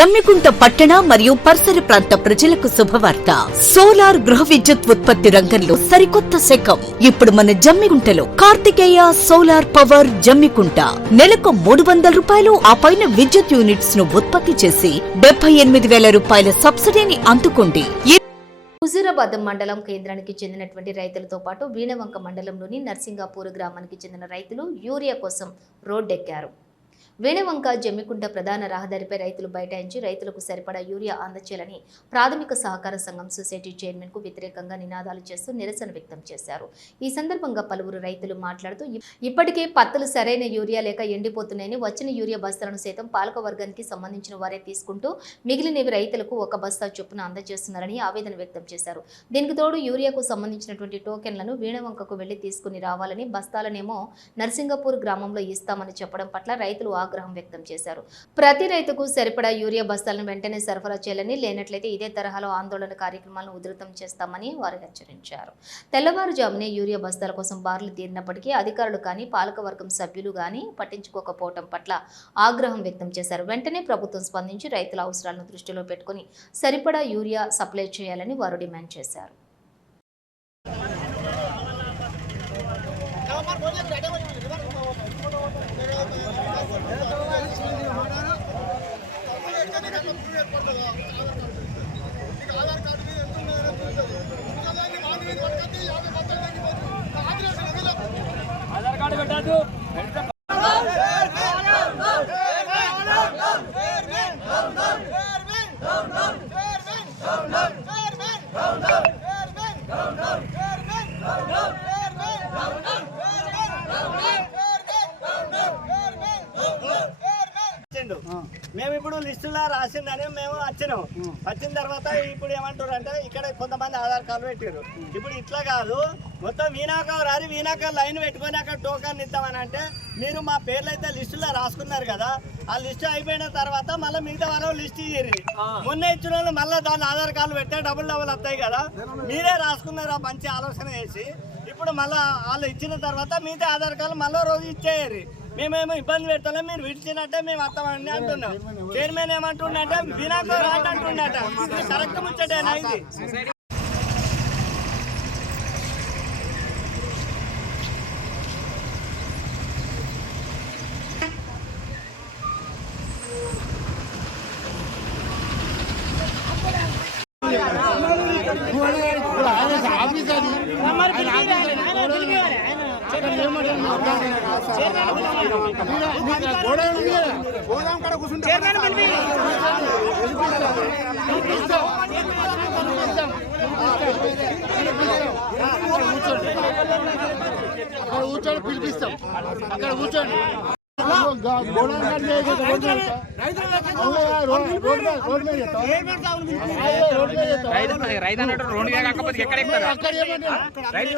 జమ్మికుంట పట్టణ మరియు పరిసర ప్రాంత ప్రజలకు శుభవార్త. సోలార్ గృహ విద్యుత్ ఉత్పత్తి రంగంలో సరికొత్త శకం. ఇప్పుడు మన జమ్మికుంటలో కార్తికేయ సోలార్ పవర్ జమ్మికుంట నెలకు 300 రూపాయలు ఆ పైన విద్యుత్ యూనిట్స్ ను ఉత్పత్తి చేసి 78,000 రూపాయల సబ్సిడీని అందుకోండి. హుజూరాబాద్ మండలం కేంద్రానికి చెందినటువంటి రైతులతో పాటు వీణవంక మండలంలోని నర్సింగాపూర్ గ్రామానికి చెందిన రైతులు యూరియా కోసం రోడ్డెక్కారు. వీణవంక జమ్మికుంట ప్రధాన రహదారిపై రైతులు బైఠాయించి రైతులకు సరిపడా యూరియా అందచేయాలని ప్రాథమిక సహకార సంఘం సొసైటీ చైర్మన్ కు వ్యతిరేకంగా నినాదాలు చేస్తూ నిరసన వ్యక్తం చేశారు. ఈ సందర్భంగా పలువురు రైతులు మాట్లాడుతూ ఇప్పటికే పత్తులు సరైన యూరియా లేక ఎండిపోతున్నాయని, వచ్చిన యూరియా బస్తాలను సైతం పాలక వర్గానికి సంబంధించిన వారే తీసుకుంటూ మిగిలినవి రైతులకు ఒక బస్తా చొప్పున అందజేస్తున్నారని ఆవేదన వ్యక్తం చేశారు. దీనికి తోడు యూరియాకు సంబంధించినటువంటి టోకెన్లను వీణవంకకు వెళ్లి తీసుకుని రావాలని, బస్తాలనేమో నర్సింగపూర్ గ్రామంలో ఇస్తామని చెప్పడం పట్ల రైతులు ఆగ్రహం వ్యక్తం చేశారు. ప్రతి రైతుకు సరిపడా యూరియా బస్తాలను వెంటనే సరఫరా చేయాలని, లేనట్లయితే ఇదే తరహాలో ఆందోళన కార్యక్రమాలను ఉధృతం చేస్తామని వారు హెచ్చరించారు. తెల్లవారుజామునే యూరియా బస్తాల కోసం బార్లు తీరినప్పటికీ అధికారులు కానీ పాలకవర్గం సభ్యులు కానీ పట్టించుకోకపోవడం పట్ల ఆగ్రహం వ్యక్తం చేశారు. వెంటనే ప్రభుత్వం స్పందించి రైతుల అవసరాలను దృష్టిలో పెట్టుకుని సరిపడా యూరియా సప్లై చేయాలని వారు డిమాండ్ చేశారు. ఆధార్ కార్డు పెట్టదు. మేము ఇప్పుడు లిస్టులో రాసిందని మేము వచ్చినాం. వచ్చిన తర్వాత ఇప్పుడు ఏమంటారు అంటే ఇక్కడ కొంతమంది ఆధార్ కార్డు పెట్టారు. ఇప్పుడు ఇట్లా కాదు, మొత్తం వీణాక రాని వీణాక లైన్ పెట్టుకొని అక్కడ టోకన్ ఇద్దామని అంటే మీరు మా పేర్లు అయితే లిస్టులో రాసుకున్నారు కదా, ఆ లిస్టు అయిపోయిన తర్వాత మళ్ళీ మిగతా వాళ్ళు లిస్ట్ ఇయ్యరు. మొన్న ఇచ్చిన వాళ్ళు మళ్ళీ దాని ఆధార్ కార్డు పెడితే డబుల్ వస్తాయి కదా, మీరే రాసుకున్నారు ఆ మంచి ఆలోచన చేసి. ఇప్పుడు మళ్ళీ వాళ్ళు ఇచ్చిన తర్వాత మిగతా ఆధార్ కార్డు మళ్ళీ రోజు ఇచ్చేయారు. మేమేమో ఇబ్బంది పెడతాం, మీరు విడిచినట్టే మేము వస్తామని అంటున్నాం. చైర్మన్ ఏమంటుండే వీణాక రాట్ అంటుండట. కరెక్ట్ ముచ్చటేనా ఇది? కూర్చొని పిలిపిస్తాం, అక్కడ కూర్చోండి. రైతు అన్నట్టు రోడ్డు ఎక్కకపోతే ఎక్కడ ఎక్కుతాడు?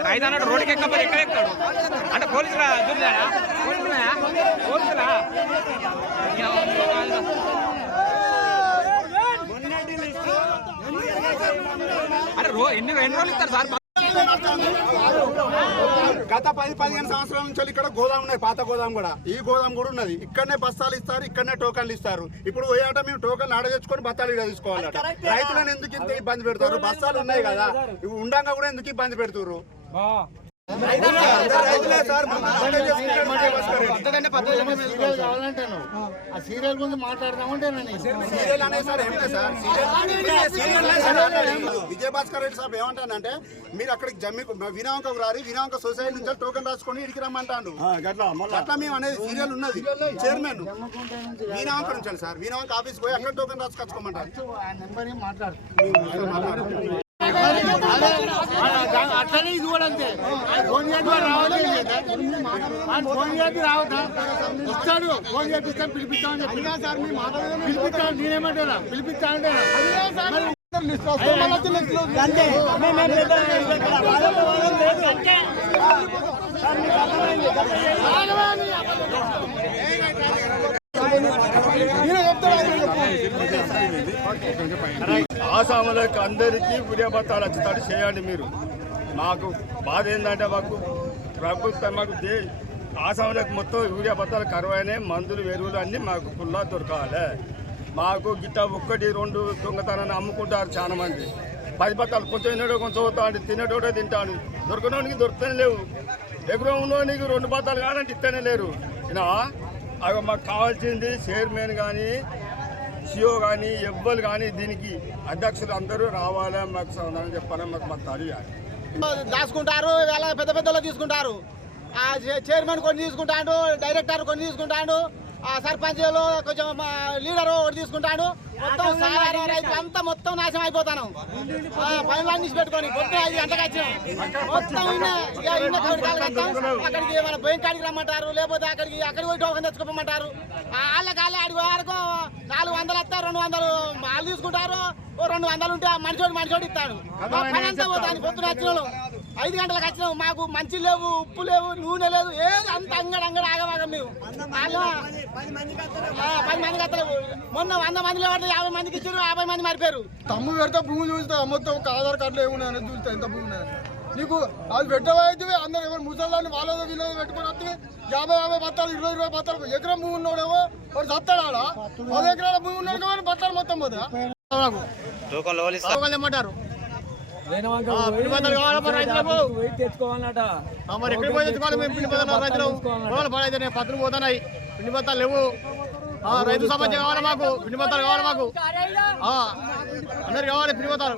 రైతు అన్నట్టు రోడ్డుకి ఎక్కకపోతే ఎక్కడ ఎక్కుతాడు అంటే పోలీసులా పోలీసులా అంటే ఎన్ని రోజులు ఇస్తారు సార్? గత 10-15 సంవత్సరాల నుంచి ఇక్కడ గోదాం ఉన్నది, పాత గోదాం కూడా. ఈ గోదాం కూడా ఉన్నది. ఇక్కడనే బస్తాలు ఇస్తారు, ఇక్కడనే టోకన్లు ఇస్తారు. ఇప్పుడు పోయాట మేము టోకన్లు ఆడ తెచ్చుకొని బస్తాలు ఇక్కడ తీసుకోవాలట. రైతులను ఎందుకు ఇంత ఇబ్బంది పెడతారు? బస్తాలు ఉన్నాయి కదా, ఇవి ఉండంగా కూడా ఎందుకు ఇబ్బంది పెడుతున్నారు? సీరియల్ గురించి మాట్లాడదామంటే విజయభాస్కర్ రెడ్డి సాబ్ ఏమంటానంటే, మీరు అక్కడికి వీణవంకకు రారి, వీణవంక సొసైటీ నుంచి టోకెన్ రాసుకొని ఇడికి రమ్మంటాను. అట్లా మేము అనేది సీరియల్ ఉన్నది. చైర్మన్ వీణవంక నుంచి సార్, వీణవంక ఆఫీస్ పోయి అక్కడ టోకెన్ రాసుకొచ్చుకోమంటారు. అట్లనే ఇది కూడా అంతే. ఫోన్ చేసి రావద్దా? ఇస్తాడు, ఫోన్ చేపిస్తాను, పిలిపిస్తామని చెప్పి పిలిపిస్తాను. నేనేమంటారా పిలిపిస్తానంటే ఆసాములకు అందరికీ ఉదయబత్తాలు వచ్చేటట్టు చేయండి. మీరు మాకు బాధ ఏంటంటే మాకు ప్రభుత్వం మాకు ఆసాములకు మొత్తం యూరియా బత్తాలు కరువైనాయి, మందులు ఎరువులు అన్నీ మాకు ఫుల్లా దొరకాలి. మాకు గిట్ట 1-2 దొంగతనాన్ని అమ్ముకుంటారు చాలా మంది. 10 బత్తాలు కొంచెం తినడో కొంచెం పోతాడు, తినేటోడే తింటాడు. దొరకనోనికి దొరుకుతూనే లేవు. ఎగురో ఉన్నోనికి 2 బత్తాలు కావాలంటే ఇస్తేనే లేరు. అవి మాకు కావాల్సింది చైర్మన్ కానీ సిఓ కానీ ఎవ్వరు కానీ దీనికి అధ్యక్షులు అందరూ రావాలి, మాకు సమాధానం చెప్పాలి, మాకు తెలియాలి. దాచుకుంటారు, ఇలా పెద్ద పెద్దలో తీసుకుంటారు. ఆ చైర్మన్ కొన్ని తీసుకుంటాడు, డైరెక్టర్ కొన్ని తీసుకుంటాడు, ఆ సర్పంచ్లో కొంచెం లీడరు ఒకటి తీసుకుంటాడు. మొత్తం సాధారణ రైతులు అంతా మొత్తం నాశనం అయిపోతాను. పనులు తీసి పెట్టుకొని పొద్దున 5 గంటలకు వచ్చినాం. మొత్తం అక్కడికి మన భయం కాడికి రమ్మంటారు, లేకపోతే అక్కడికి పోయి టోకన్ తెచ్చుకోమంటారు. వాళ్ళకి అడిగి వరకు 400 వస్తారు, 200 వాళ్ళు తీసుకుంటారు. 200 ఉంటే మనిషోడు ఇస్తాడు. పని అంతా పోతాను. పొద్దున వచ్చిన 5 గంటలకు వచ్చినాం. మాకు మంచి లేవు, ఉప్పు లేవు, నూనె లేదు, ఏది అంత అంగడి ఆగవాగం. మేము 10 మందికి వస్తలేవు. మొన్న 100 మందిలో 50 మందికి ఇచ్చారు, 50 మంది మరిపోయారు. తమ్ము పెడితే భూమి చూస్తా మొత్తం ఒక ఆధార్ కార్డులో ఏమున్నాయని చూస్తా ఎంత భూమి ఉన్నాయని. నీకు అది పెట్టవైతే అందరు ఎవరు ముసలాన్ని వాళ్ళదో వీళ్ళదో పెట్టుకుని వస్తే 50 బత్తాలు 20 బత్తాలు ఎకరం భూమి ఉన్నాడేమో వాడు సత్తాడు. ఆడ 10 ఎకరాల భూమి ఉన్నాడు కాబట్టి బత్తాలు మొత్తం పోతా ఏమంటారు పత్రులు పోతున్నాయి, పిండి బత్తాలు లేవు. రైతు సమస్య కావాలి మాకు, పిండి బత్తాలు కావాలి మాకు, అందరు కావాలి పిండి బత్తాలు.